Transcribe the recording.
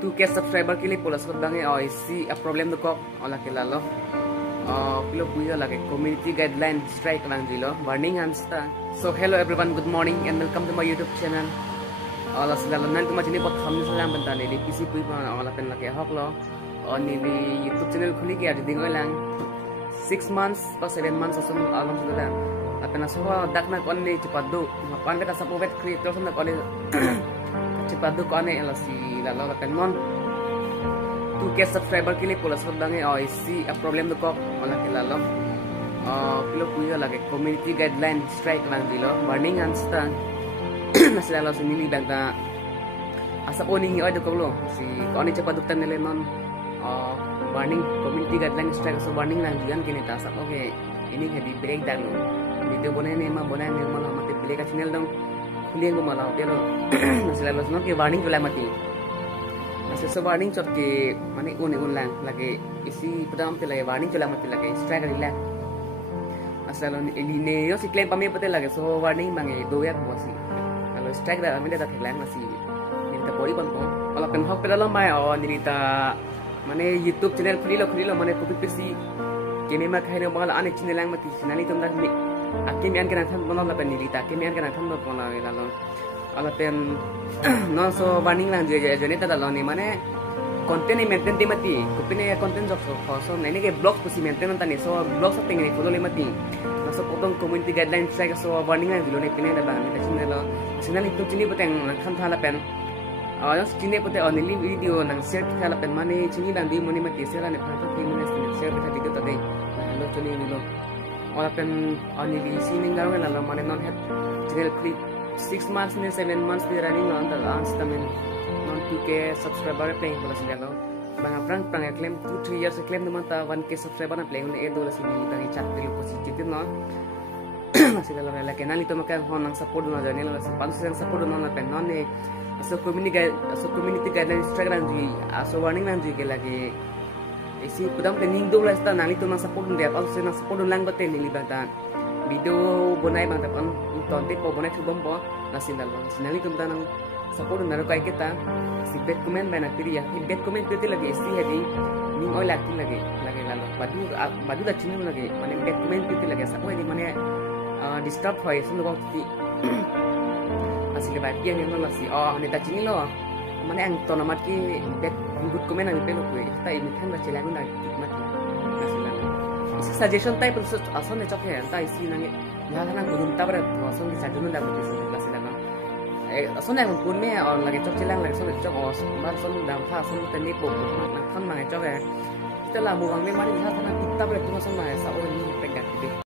2K subscriber के लिए पुलिस को दंगे और इसी प्रॉब्लम तो को और लगे लालो किलो पुया लगे community guideline strike lang dilo warning ansta. So hello everyone, good morning and welcome to my YouTube channel. Allah selalu nanti macam ni buat kami selang bentar ni PC pui pun Allah pen lagi hok lo ni di YouTube channel khuli ke ada dengar lang 6 months atau 7 months asal alam sudah apa nasuha dak nak on ni cepat do pan kita sapu wet creator nak on cepat do on ni elasi lalu pen non 2K subscriber के लिए पुलिस को दंगे और इसी प्रॉब्लम तो को Allah ke lalu kilo puya lagi community guideline strike lang dilo warning ansta. Masih lalu sini bangta asap oning ay do ko si kani cepat duktan nile non warning community guideline strike so warning lang diyan kini ta asap oke ini hadi break down video bonai ne malah mati play ka channel dong kuliah ko malah pero masih lalu no ke warning pula mati masih so warning chot ke mane un lang lagi isi pedam te lagi warning chula mati lagi strike relax asal ini ne yo si claim pami pate lagi so warning mangi do yak bosi kalau strike dah ambil dah kelang masih minta body pun ko kalau pen hok pedala mai oh nirita mane YouTube channel khuli lo mane copy paste kene ma khaine bangala ane channel lang mati sinali tum dak mi akim yan kana tham bonala pen nirita akim yan kana tham bo kona lalo ala pen no so warning lang je jene ta dalo ni mane content ni maintain di mati kupine content jok so nene ke blog pusi maintain ta ni so blog sa tingni follow le mati so potong community guidelines strike so warning lang dilo ni pine da bang ta channel sinali tum chini poteng kham thala pen yang sini pote only video nang share kita lapen mane chini dan di moni mati share ne pha ti mone share kita video tade lo chini ni lo ola pen only sini ngaro la mane non het channel clip 6 months ni 7 months ni running on the last tamen non 2K subscriber playing bola sini lo bang prang claim 2-3 years claim de mata 1K subscriber na playing ne do la sini bang chat te lo positive no masih dalam la kenali to maka honang support na jani la pansu yang support na pen non ne so community guidelines strike lang di so warning lang di ke lagi isi pudam planning do la sta nali to na support de pa so na support lang bate ni libata video bonai bang tapan tonte po bonai subom po na sinali tum tanang support na kai kita si bad comment bana piri ya bad comment pete lagi isi hadi ning oi lagi lalu badu da chinu lagi mane bad comment pete lagi sa oi di mane disturb hoy sunu ko ti asli ba pian yang masih ni ta chini lo mane ang to namat ki bet good comment ang pelo ko ta ini kan baca lagu na mati asli isi suggestion type so ason ne chok he ta isi nang ya na gurun ta bara ason di sajun da mati so asli na ason ang pun me on lagi chok chilang lagi so chok os bar son da tha son ta ni po na kan ma chok he kita la mu wang me mari ha na kita bara tu son ma sa o